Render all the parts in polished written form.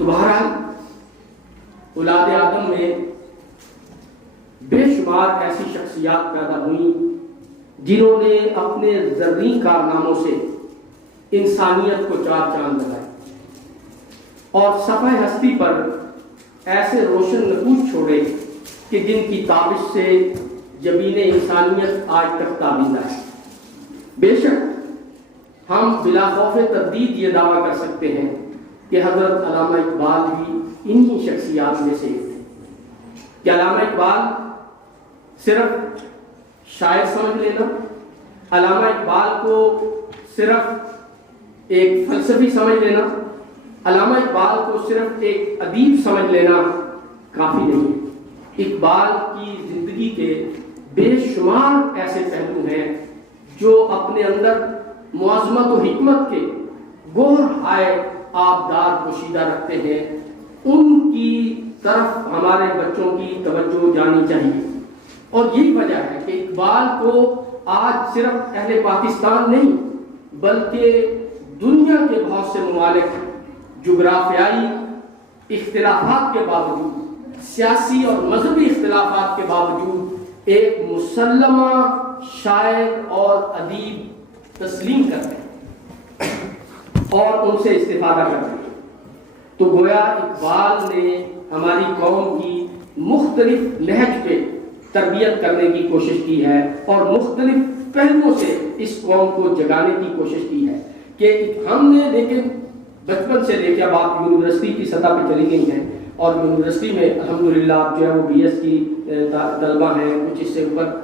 تو بہرحال اولاد آدم میں بے شمار ایسی شخصیات پیدا ہوئیں جنہوں نے اپنے زرعی کارناموں سے انسانیت کو چار چاند لگائے اور صفحہ ہستی پر ایسے روشن نقوش چھوڑے کہ جن کی تابش سے جبین انسانیت آج تک تابندہ ہے۔ بے شک ہم بلا خوف تردید یہ دعویٰ کر سکتے ہیں کہ حضرت علامہ اقبال بھی انہی شخصیات میں سے ایک کہ علامہ اقبال صرف شاعر سمجھ لینا، علامہ اقبال کو صرف ایک فلسفی سمجھ لینا، علامہ اقبال کو صرف ایک ادیب سمجھ لینا کافی نہیں ہے۔ اقبال کی زندگی کے بے شمار ایسے پہلو ہیں جو اپنے اندر معظمت و حکمت کے گوہر ہائے آبدار پوشیدہ رکھتے ہیں، ان کی طرف ہمارے بچوں کی توجہ جانی چاہیے۔ اور یہی وجہ ہے کہ اقبال کو آج صرف اہل پاکستان نہیں بلکہ دنیا کے بہت سے ممالک جغرافیائی اختلافات کے باوجود، سیاسی اور مذہبی اختلافات کے باوجود ایک مسلمہ شاعر اور ادیب تسلیم کرتے ہیں اور ان سے استفادہ کرتے ہیں۔ تو گویا اقبال نے ہماری قوم کی مختلف لہج پہ تربیت کرنے کی کوشش کی ہے اور مختلف پہلوؤں سے اس قوم کو جگانے کی کوشش کی ہے کہ ہم نے لیکن بچپن سے لے کے اب آپ یونیورسٹی کی سطح پہ چلی گئی ہیں اور یونیورسٹی میں الحمدللہ آپ جو ہے وہ بی ایس کی طلبہ ہیں، کچھ اس سے اوپر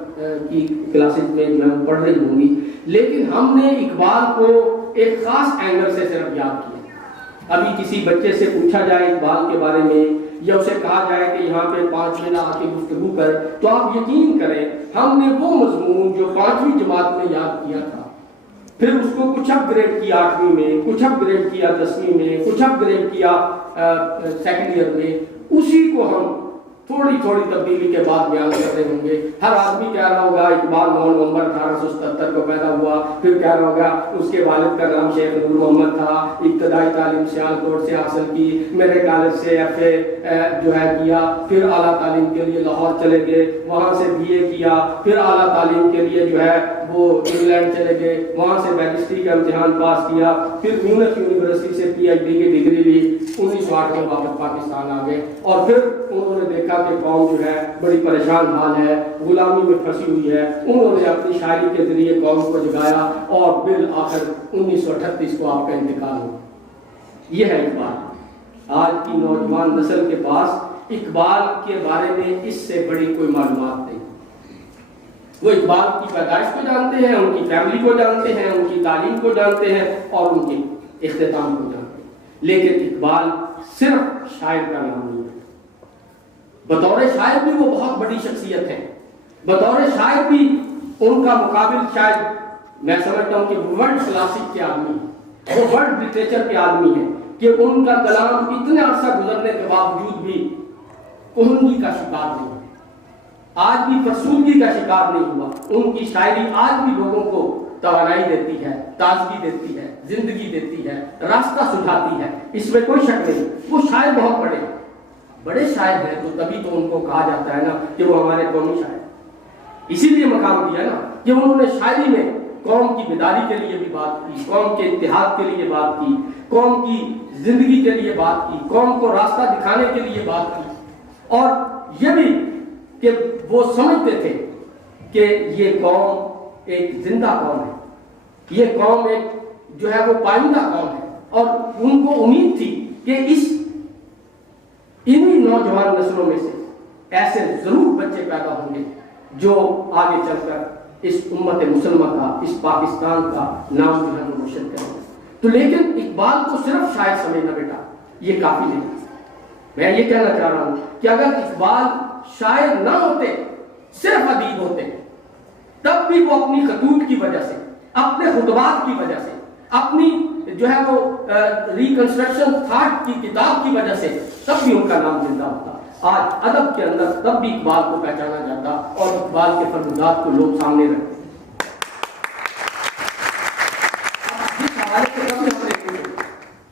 کی کلاسز میں جو ہے پڑھ رہی ہوں گی، لیکن ہم نے اقبال کو ایک خاص اینگل سے صرف یاد کیا۔ ابھی کسی بچے سے پوچھا جائے اقبال کے بارے میں یا اسے کہا جائے کہ یہاں پہ 5 مہینہ آ کے گفتگو کر، تو آپ یقین کریں ہم نے وہ مضمون جو 5ویں جماعت میں یاد کیا تھا پھر اس کو کچھ اپ گریڈ کیا 8ویں میں، کچھ اپ گریڈ کیا 10ویں میں، کچھ اپ گریڈ کیا سیکنڈ ایئر میں، اسی کو ہم تھوڑی تھوڑی تبدیلی کے بعد بیان کر رہے ہوں گے۔ ہر آدمی کہہ رہا ہوگا اقبال 9 نومبر 1877 کو پیدا ہوا، پھر کہہ رہا ہوگا اس کے والد کا نام شیخ نور محمد تھا، ابتدائی تعلیم سیالکوٹ سے حاصل کی، میرے کالج سے ایف اے جو ہے کیا، پھر اعلیٰ تعلیم کے لیے لاہور چلے گئے، وہاں سے بی اے کیا، پھر اعلیٰ تعلیم کے لیے جو ہے وہ انگلینڈ چلے گئے، وہاں سے بیرسٹری کا امتحان پاس کیا، پھر میونخ یونیورسٹی سے پی ایچ ڈی کی ڈگری لی، 1908 میں واپس پاکستان آ گئے اور پھر انہوں نے دیکھا کہ قوم جو ہے بڑی پریشان حال ہے، غلامی میں پھنسی ہوئی ہے، انہوں نے اپنی شاعری کے ذریعے قوم کو جگایا اور بالآخر 1938 کو آپ کا انتقال ہوا۔ یہ ہے اقبال۔ آج کی نوجوان نسل کے پاس اقبال کے بارے میں اس سے بڑی کوئی معلومات نہیں۔ وہ اقبال کی پیدائش کو جانتے ہیں، ان کی فیملی کو جانتے ہیں، ان کی تعلیم کو جانتے ہیں اور ان کے اختتام کو جانتے ہیں، لیکن اقبال صرف شاعر کا نام نہیں ہے۔ بطور شاعر بھی وہ بہت بڑی شخصیت ہے، بطور شاعر بھی ان کا مقابل شاید میں سمجھتا ہوں کہ ورلڈ کلاسک کے آدمی ہیں، وہ ورلڈ لٹریچر کے آدمی ہیں کہ ان کا کلام اتنے عرصہ گزرنے کے باوجود بھی کہنگی کا شکار نہیں ہے، آج بھی فرسودگی کا شکار نہیں ہوا۔ ان کی شاعری آج بھی لوگوں کو توانائی دیتی ہے، تازگی دیتی ہے، زندگی دیتی ہے، راستہ سجھاتی ہے، اس میں کوئی شک نہیں۔ وہ شاعر بہت بڑے شاعر ہیں تو تبھی تو ان کو کہا جاتا ہے نا کہ وہ ہمارے قومی شاعر، اسی لیے مقام دیا نا کہ انہوں نے شاعری میں قوم کی بیداری کے لیے بھی بات کی، قوم کے اتحاد کے لیے بات کی، قوم کی زندگی کے لیے بات کی، قوم کو راستہ دکھانے کے لیے بات کی، اور یہ بھی کہ وہ سمجھتے تھے کہ یہ قوم ایک زندہ قوم ہے، یہ قوم ایک جو ہے وہ پائندہ قوم ہے، اور ان کو امید تھی کہ انہی نوجوان نسلوں میں سے ایسے ضرور بچے پیدا ہوں گے جو آگے چل کر اس امت مسلمہ کا، اس پاکستان کا نام جو ہے روشن کریں گے۔ تو لیکن اقبال کو صرف شاعر سمجھنا بیٹا یہ کافی نہیں۔ میں یہ کہنا چاہ رہا ہوں کہ اگر اقبال شاعر نہ ہوتے، صرف ادیب ہوتے، تب بھی وہ اپنی خطوط کی وجہ سے، اپنے خطبات کی وجہ سے، اپنی جو ہے وہ ریکنسٹرکشن تھاٹ کی کتاب کی وجہ سے تب بھی ان کا نام زندہ ہوتا۔ آج ادب کے اندر تب بھی اقبال کو پہچانا جاتا اور اقبال کے فرمودات کو لوگ سامنے رکھتے۔ جس حوالے سے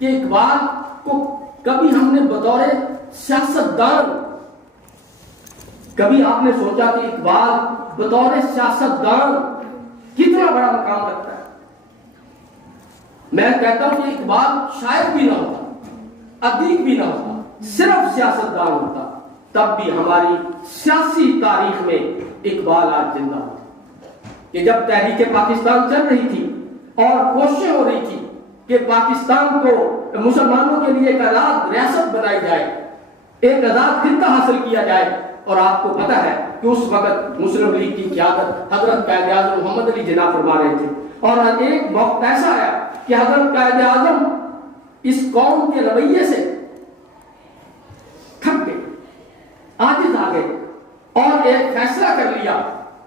کہ اقبال کو کبھی ہم نے بطور سیاستدان، کبھی آپ نے سوچا کہ اقبال بطور سیاستدان کتنا بڑا مقام رکھتا ہے؟ میں کہتا ہوں کہ اقبال شاعر بھی نہ ہوتا، ادیب بھی نہ ہوتا، صرف سیاستدان ہوتا، تب بھی ہماری سیاسی تاریخ میں اقبال آج زندہ ہوتا۔ کہ جب تحریک پاکستان چل رہی تھی اور کوششیں ہو رہی تھی کہ پاکستان کو مسلمانوں کے لیے ایک آزاد ریاست بنائی جائے، ایک آزاد خطہ حاصل کیا جائے، اور آپ کو پتہ ہے کہ اس وقت مسلم لیگ کی قیادت حضرت قائد اعظم محمد علی جناح فرما رہے تھے، اور ایک وقت ایسا ہے کہ حضرت قائد اعظم اس قوم کے رویے سے تھک گئے، عاجز آ گئے، اور ایک فیصلہ کر لیا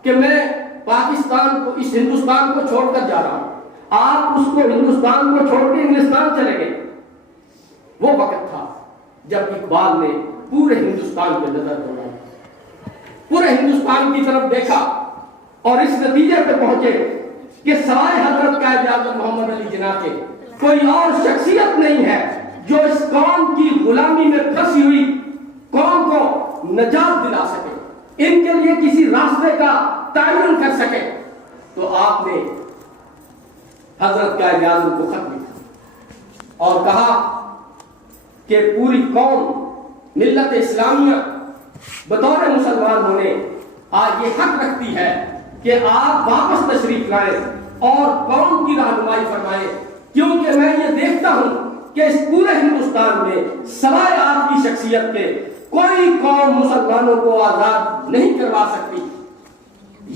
کہ میں پاکستان کو، اس ہندوستان کو چھوڑ کر جا رہا ہوں۔ آپ اس کو، ہندوستان کو چھوڑ کے انگلستان چلے گئے۔ وہ وقت تھا جب اقبال نے پورے ہندوستان پہ نظر دوڑائی، پورے ہندوستان کی طرف دیکھا، اور اس نتیجے پہ پہنچے کہ سوائے حضرت قائد اعظم محمد علی جناح کے کوئی اور شخصیت نہیں ہے جو اس قوم کی غلامی میں پھنسی ہوئی قوم کو نجات دلا سکے، ان کے لیے کسی راستے کا تعین کر سکے۔ تو آپ نے حضرت قائد اعظم کو خط لکھا اور کہا کہ پوری قوم، ملت اسلامیہ بطور مسلمان ہونے آج یہ حق رکھتی ہے کہ آپ واپس تشریف لائیں اور قوم کی رہنمائی فرمائیں، کیونکہ میں یہ دیکھتا ہوں کہ اس پورے ہندوستان میں سوائے آپ کی شخصیت کے کوئی قوم مسلمانوں کو آزاد نہیں کروا سکتی۔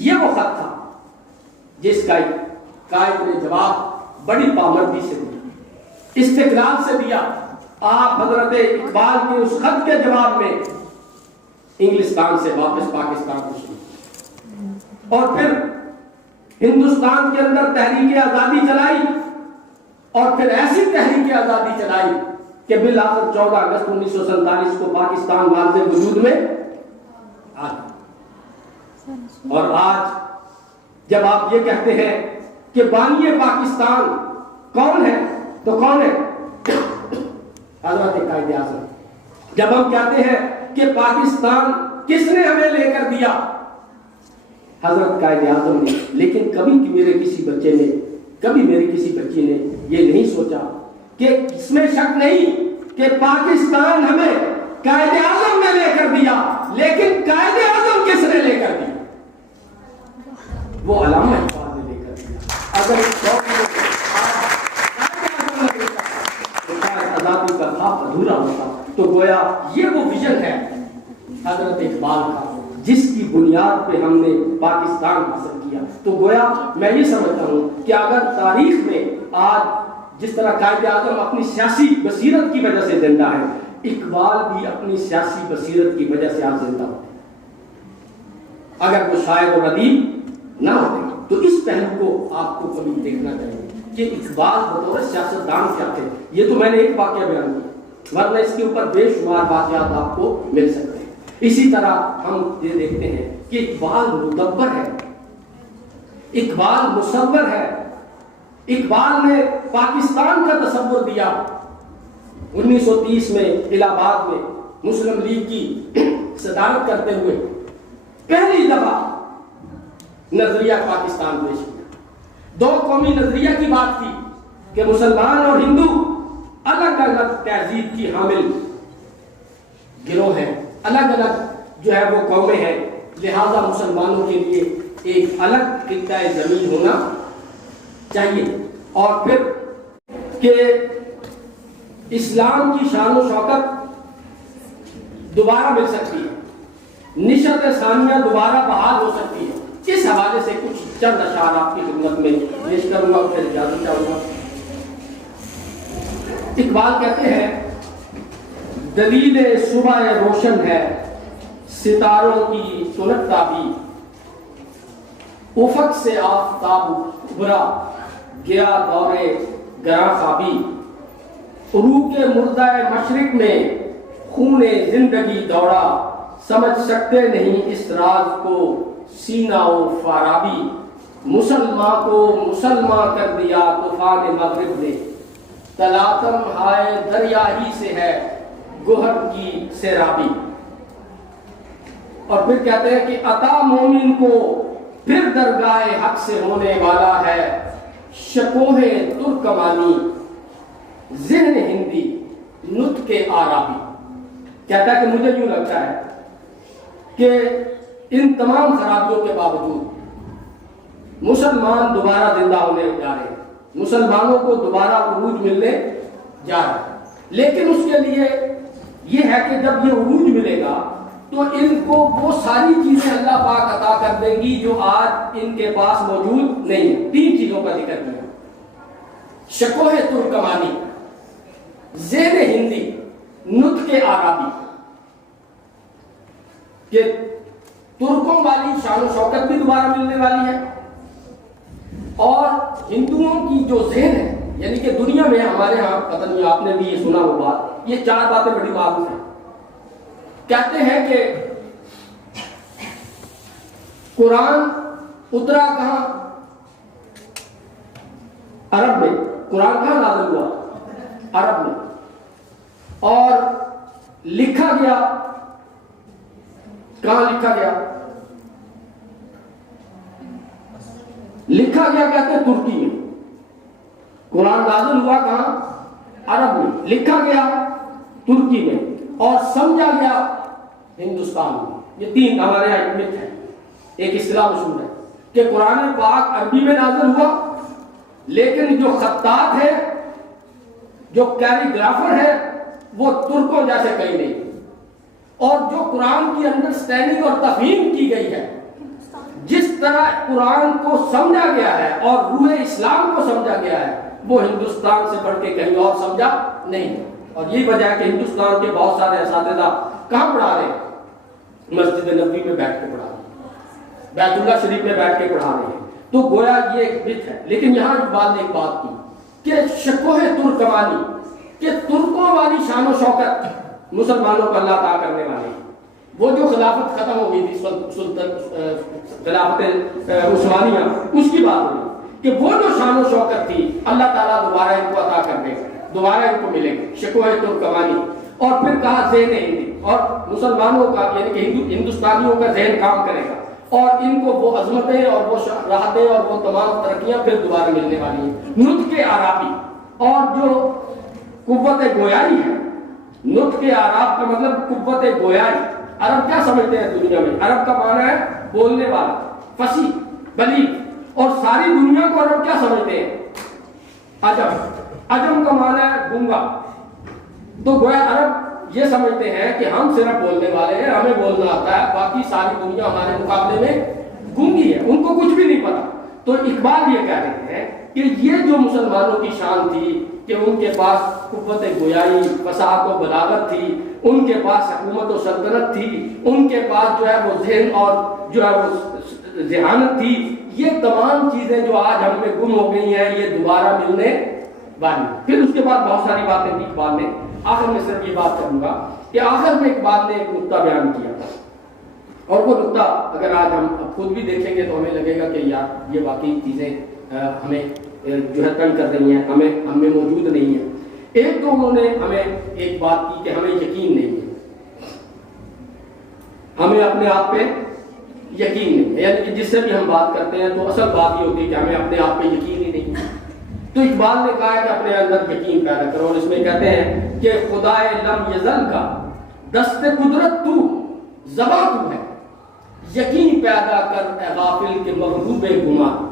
یہ وہ خط تھا جس کا قائد نے جواب بڑی پامردی سے دیا، استقلال سے دیا۔ آپ حضرت اقبال کے اس خط کے جواب میں انگلستان سے واپس پاکستان تشریف، اور پھر ہندوستان کے اندر تحریک آزادی چلائی، اور پھر ایسی تحریک آزادی چلائی کہ بالآخر 14 اگست 1947 کو پاکستان واضح وجود میں آ گیا۔ اور آج جب آپ یہ کہتے ہیں کہ بانی پاکستان کون ہے، تو کون ہے؟ حضرت قائد اعظم۔ جب ہم کہتے ہیں کہ پاکستان کس نے ہمیں لے کر دیا، حضرت قائد اعظم نے۔ لیکن کبھی میرے کسی بچے نے، کبھی میری کسی بچی نے یہ نہیں سوچا کہ اس میں شک نہیں کہ پاکستان ہمیں قائد اعظم نے لے کر دیا، لیکن قائد اعظم کس نے لے کر دیا؟ وہ علامہ اقبال نے لے کر دیا۔ اگر آزادی کا خواب ادھورا ہوتا تو گویا یہ وہ ویژن ہے حضرت اقبال کا جس کی بنیاد پہ ہم نے پاکستان حاصل کیا۔ تو گویا میں یہ سمجھتا ہوں کہ اگر تاریخ میں آج جس طرح قائد اعظم اپنی سیاسی بصیرت کی وجہ سے زندہ ہے، اقبال بھی اپنی سیاسی بصیرت کی وجہ سے آج زندہ ہوتے۔ اگر وہ شاعر اور ادیب نہ ہوتے تو اس پہلو کو آپ کو کبھی دیکھنا چاہیے کہ اقبال بطور سیاستدان کیا تھے۔ یہ تو میں نے ایک واقعہ بیان کیا، ورنہ اس کے اوپر بے شمار واقعات آپ کو مل سکتے ہیں۔ اسی طرح ہم یہ دیکھتے ہیں کہ اقبال مدبر ہے، اقبال مصور ہے۔ اقبال نے پاکستان کا تصور دیا۔ 1930 میں الہ آباد میں مسلم لیگ کی صدارت کرتے ہوئے پہلی دفعہ نظریہ پاکستان پیش کیا۔ دو قومی نظریہ کی بات کی کہ مسلمان اور ہندو الگ الگ تہذیب کی حامل گروہ ہیں، الگ الگ جو ہے وہ قومیں ہیں، لہذا مسلمانوں کے لیے ایک الگ خطہ زمین ہونا چاہیے، اور پھر کہ اسلام کی شان و شوکت دوبارہ مل سکتی ہے، نشت ثانیہ دوبارہ بحال ہو سکتی ہے۔ اس حوالے سے کچھ چند اشعار آپ کی خدمت میں پیش کروں گا اور پھر اجازت چاہوں گا۔ اقبال کہتے ہیں، دلیل صبح روشن ہے ستاروں کی سلگتا بھی، افق سے آفتاب ابھرا گیا دور گراں خوابی، عروق مردہ مشرق میں خون زندگی دوڑا، سمجھ سکتے نہیں اس راز کو سینہ و فارابی، مسلمان کو مسلمان کر دیا طوفان مغرب نے، تلاطم ہائے دریا ہی سے ہے گوہر کی سیرابی. اور پھر کہتے ہیں کہ عطا مومن کو پھر درگاہ حق سے ہونے والا ہے شکوہ ترکمانی ذہن ہندی نطق آرابی. کہتا ہے کہ مجھے یوں لگتا ہے کہ ان تمام خرابیوں کے باوجود مسلمان دوبارہ زندہ ہونے جا رہے ہیں, مسلمانوں کو دوبارہ عروج ملنے جا رہا ہے. لیکن اس کے لیے یہ ہے کہ جب یہ عروج ملے گا تو ان کو وہ ساری چیزیں اللہ پاک عطا کر دیں گی جو آج ان کے پاس موجود نہیں ہے. 3 چیزوں کا ذکر کیا, شکوہ ترکمانی, ذہن ہندی, نطق آرابی. کہ ترکوں والی شان و شوکت بھی دوبارہ ملنے والی ہے اور ہندوؤں کی جو ذہن ہے, یعنی کہ دنیا میں ہمارے ہاں پتہ نہیں آپ نے بھی یہ سنا ہو بات, یہ 4 باتیں بڑی معروف ہیں. کہتے ہیں کہ قرآن اترا کہاں؟ عرب میں. قرآن کہاں نازل ہوا؟ عرب میں. اور لکھا گیا کہاں لکھا گیا؟ لکھا گیا کہتے ہیں ترکی میں. قرآن نازل ہوا کہاں؟ عرب میں. لکھا گیا ترکی میں اور سمجھا گیا ہندوستان میں. یہ 3 ہمارے یہاں ایک مت ہے, ایک اصطلاح مشہور ہے کہ قرآن پاک عربی میں نازل ہوا لیکن جو خطاط ہے, جو کیلیگرافر ہے, وہ ترکوں جیسے کہیں نہیں. اور جو قرآن کی انڈرسٹینڈنگ اور تفہیم کی گئی ہے, جس طرح قرآن کو سمجھا گیا ہے اور روح اسلام کو سمجھا گیا ہے, وہ ہندوستان سے بڑھ کے کہیں اور سمجھا نہیں. اور یہی وجہ ہے کہ ہندوستان کے بہت سارے اساتذہ کہاں پڑھا رہے ہیں؟ مسجد نبوی میں بیٹھ کے پڑھا رہے ہیں, بیت اللہ شریف میں بیٹھ کے پڑھا رہے ہیں. تو گویا یہ ایک مت ہے. لیکن یہاں اقبال نے ایک بات کی کہ شکوہ ترکمانی, کہ ترکوں والی شان و شوکت مسلمانوں کو اللہ عطا کرنے والے ہیں. وہ جو خلافت ختم ہو گئی تھی خلافت عثمانیہ, اس کی بات ہوئی کہ وہ جو شان و شوکت تھی اللہ تعالیٰ دوبارہ ان کو عطا کر دے گا, دوبارہ ان کو ملے گی شکوہ ترکمانی. اور پھر کہا ذہن ہندی, اور مسلمانوں کا یعنی کہ ہندوستانیوں کا ذہن کام کرے گا اور ان کو وہ عظمتیں اور وہ راحتیں اور وہ تمام ترقیاں پھر دوبارہ ملنے والی ہیں. نطق آرابی, اور جو قوت گویائی ہے, نطق آراب کا مطلب قوت گویائی. عرب کیا سمجھتے ہیں دنیا میں؟ عرب کا معنی ہے بولنے والا, فصیح, بلیغ. اور ساری دنیا کو عرب کیا سمجھتے ہیں؟ عجم. عجم کا معنی ہے گونگا. تو گویا عرب یہ سمجھتے ہیں کہ ہم صرف بولنے والے ہیں, ہمیں بولنا آتا ہے, باقی ساری دنیا ہمارے مقابلے میں گونگی ہے, ان کو کچھ بھی نہیں پتا. تو اقبال یہ کہہ رہے ہیں کہ یہ جو مسلمانوں کی شان تھی کہ ان کے پاس قوت گویائی, فصاحت و بلاغت تھی, ان کے پاس حکومت و سلطنت تھی, ان کے پاس جو ہے وہ ذہن اور جو ہے وہ ذہانت تھی, یہ تمام چیزیں جو آج ہم میں گم ہو گئی ہیں یہ دوبارہ ملنے والی. پھر اس کے بعد بہت ساری باتیں تھی اقبال نے. آخر میں صرف یہ بات کروں گا کہ آخر میں اقبال نے ایک نقطہ بیان کیا تھا, اور وہ نقطہ اگر آج ہم خود بھی دیکھیں گے تو ہمیں لگے گا کہ یار یہ واقعی چیزیں ہمیں جو ہے تنگ کر رہی ہیں, ہم میں موجود نہیں ہیں. ایک تو انہوں نے ہمیں ایک بات کی کہ ہمیں یقین نہیں ہے, ہمیں اپنے آپ پہ یقین نہیں ہے. یعنی کہ جس سے بھی ہم بات کرتے ہیں تو اصل بات یہ ہوتی ہے کہ ہمیں اپنے آپ پہ یقین ہی نہیں ہے. تو اقبال نے کہا ہے کہ اپنے اندر یقین پیدا کرو, اور اس میں کہتے ہیں کہ خدائے لم یزل کا دست قدرت تو, زباں تو ہے, یقین پیدا کر اے غافل کے مغلوب گمان.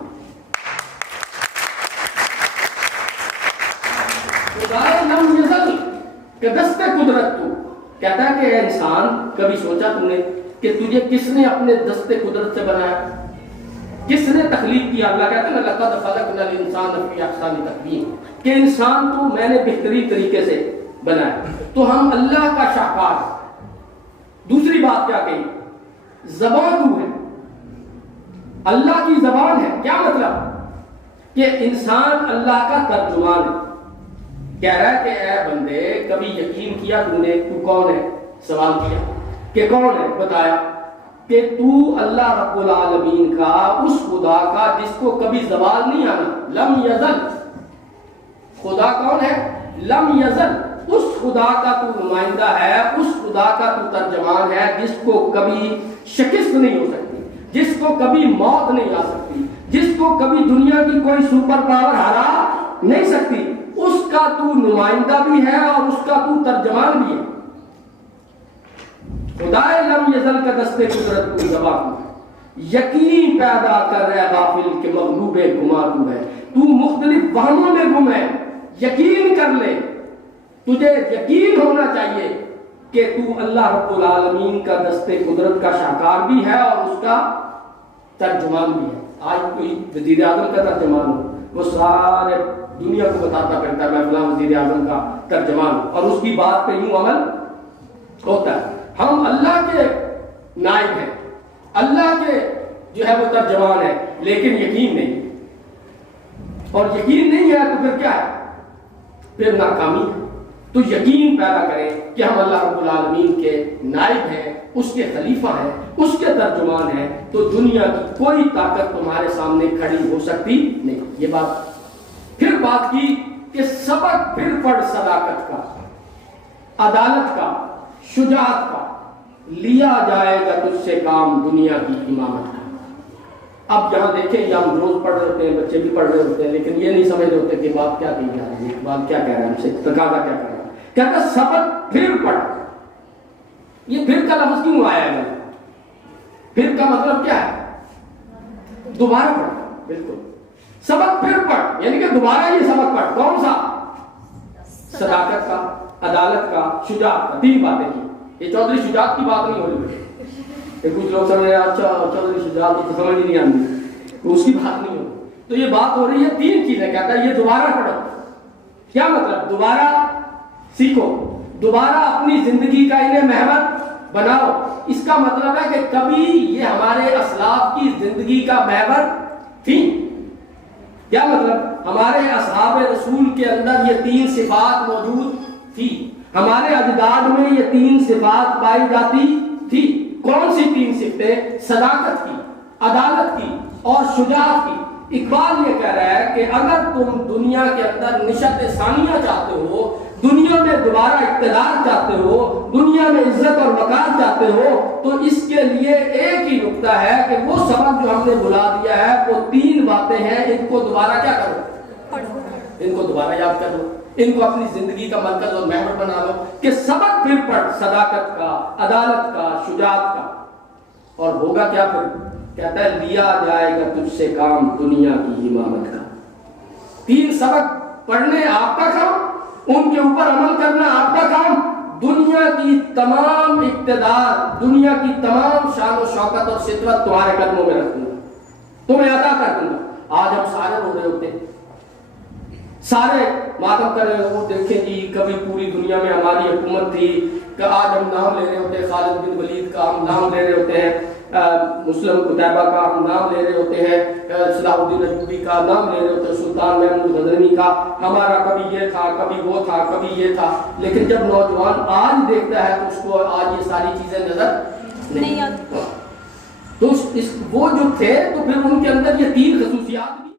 خدائے لم یزل کہ دست قدرت تو, کہتا ہے کہ اے انسان کبھی سوچا تم نے کہ تجھے کس نے اپنے دست قدرت سے بنایا, کس نے تخلیق کیا؟ اللہ کہتا ہے لقد خلقنا الانسان فی احسن تقویم, کہ انسان تو میں نے بہترین طریقے سے بنایا. تو ہم اللہ کا شاہکار ہے. دوسری بات کیا کہی؟ زبان تو ہے, اللہ کی زبان ہے. کیا مطلب؟ کہ انسان اللہ کا ترجمان ہے. کہہ رہا ہے کہ اے بندے کبھی یقین کیا تم نے تو کون ہے؟ سوال کیا کہ کون ہے؟ بتایا کہ تو اللہ رب العالمین کا, اس خدا کا جس کو کبھی زوال نہیں آنا, لم یزل, خدا کون ہے؟ لم یزل، اس خدا کا تو نمائندہ ہے، اس خدا کا تو ترجمان ہے جس کو کبھی شکست نہیں ہو سکتی، جس کو کبھی موت نہیں آ سکتی، جس کو کبھی دنیا کی کوئی سپر پاور ہرا نہیں سکتی، اس کا تو نمائندہ بھی ہے اور اس کا تو ترجمان بھی ہے۔ خدائے لم یزل کا دستے قدرت کو گواہ تو ہے، یقین پیدا کر رہے غافل کہ مغلوب گما تو ہے، تو مختلف وہموں میں گم ہے، یقین کر لے، تجھے یقین ہونا چاہیے کہ تو اللہ رب العالمین کا دستے قدرت کا شاہکار بھی ہے اور اس کا ترجمان بھی ہے۔ آج کوئی وزیر اعظم کا ترجمان ہو، وہ سارے دنیا کو بتاتا کرتا ہے میں فلاں وزیر اعظم کا ترجمان ہوں، اور اس کی بات پہ یوں عمل ہوتا ہے۔ ہم اللہ کے نائب ہیں، اللہ کے جو ہے وہ ترجمان ہے، لیکن یقین نہیں، اور یقین نہیں ہے تو پھر کیا ہے؟ پھر ناکامی ہے۔ تو یقین پیدا کریں کہ ہم اللہ رب العالمین کے نائب ہیں، اس کے خلیفہ ہیں، اس کے ترجمان ہیں، تو دنیا کی کوئی طاقت تمہارے سامنے کھڑی ہو سکتی نہیں۔ یہ بات پھر بات کی کہ سبق پھر پڑھ صداقت کا، عدالت کا، شجاعت کا، لیا جائے گا تجھ سے کام دنیا کی امامت کا۔ اب جہاں دیکھیں یہ ہم روز پڑھ رہے ہوتے ہیں، بچے بھی پڑھ رہے ہوتے ہیں، لیکن یہ نہیں سمجھ رہے ہوتے کہ بات کیا کہی جا رہی ہے، بات کیا کہہ رہا ہے ہم سے، تقاضا کیا کر رہا ہے۔ کہتا ہے سبق پھر پڑھ۔ یہ پھر کا لفظ کیوں آیا ہے؟ پھر کا مطلب کیا ہے؟ دوبارہ پڑھ۔ بالکل، سبق پھر پڑھ یعنی کہ دوبارہ یہ سبق پڑھ۔ کون سا؟ صداقت کا، عدالت کا، شجاعت کا۔ تین باتیں کی۔ یہ چودھری شجاعت کی بات نہیں ہو رہی، کچھ لوگ سمجھ رہے ہیں اچھا چودھری شجاعت تو سمجھ ہی نہیں آتی، اس کی بات نہیں ہو رہی۔ تو یہ بات ہو رہی ہے تین چیزیں۔ کہتا ہے یہ دوبارہ پڑھو۔ کیا مطلب؟ دوبارہ سیکھو، دوبارہ اپنی زندگی کا انہیں محور بناؤ۔ اس کا مطلب ہے کہ کبھی یہ ہمارے اسلاف کی زندگی کا محور تھی۔ کیا مطلب؟ ہمارے اصحاب رسول کے اندر یہ تین صفات موجود تھی، ہمارے اجداد میں یہ تین صفات پائی جاتی تھی۔ کون سی تین صفتیں؟ صداقت کی، عدالت کی اور شجاعت کی۔ اقبال یہ کہہ رہا ہے کہ اگر تم دنیا کے اندر نشت ثانیہ چاہتے ہو، دنیا میں دوبارہ اقتدار چاہتے ہو، دنیا میں عزت اور وقار چاہتے ہو، تو اس کے لیے ایک ہی نقطہ ہے کہ وہ سبق جو ہم نے بلا دیا ہے وہ تین باتیں ہیں، ان کو دوبارہ کیا کرو؟ ان کو دوبارہ یاد کر لو، ان کو اپنی زندگی کا مرکز اور محور بنا لو کہ سبق پھر پڑھ صداقت کا، عدالت کا، شجاعت کا۔ اور ہوگا کیا پھر؟ کہتا ہے لیا جائے گا تجھ سے کام دنیا کی امامت کا۔ تین سبق پڑھنے آپ کا کام، ان کے اوپر عمل کرنا آپ کا کام، دنیا کی تمام اقتدار، دنیا کی تمام شان و شوکت اور سترت تمہارے قدموں میں رکھ دوں گا، تمہیں عطا کر دوں گا۔ آج ہم سارے رو رہے ہوتے ہیں، سارے ماتم کر رہے ہو، دیکھیں جی کبھی پوری دنیا میں ہماری حکومت تھی، کہ آج ہم نام لے رہے ہوتے ہیں خالد بن ولید کا، ہم نام لے رہے ہوتے ہیں مسلم قتیبہ کا، ہم نام لے رہے ہوتے ہیں صلاح الدین ایوبی کا، نام لے رہے ہوتے ہیں سلطان محمود غزنوی کا، ہمارا کبھی یہ تھا، کبھی وہ تھا، کبھی یہ تھا۔ لیکن جب نوجوان آج دیکھتا ہے تو اس کو آج یہ ساری چیزیں نظر نہیں آتی۔ تو وہ جو تھے تو پھر ان کے اندر یہ تین خصوصیات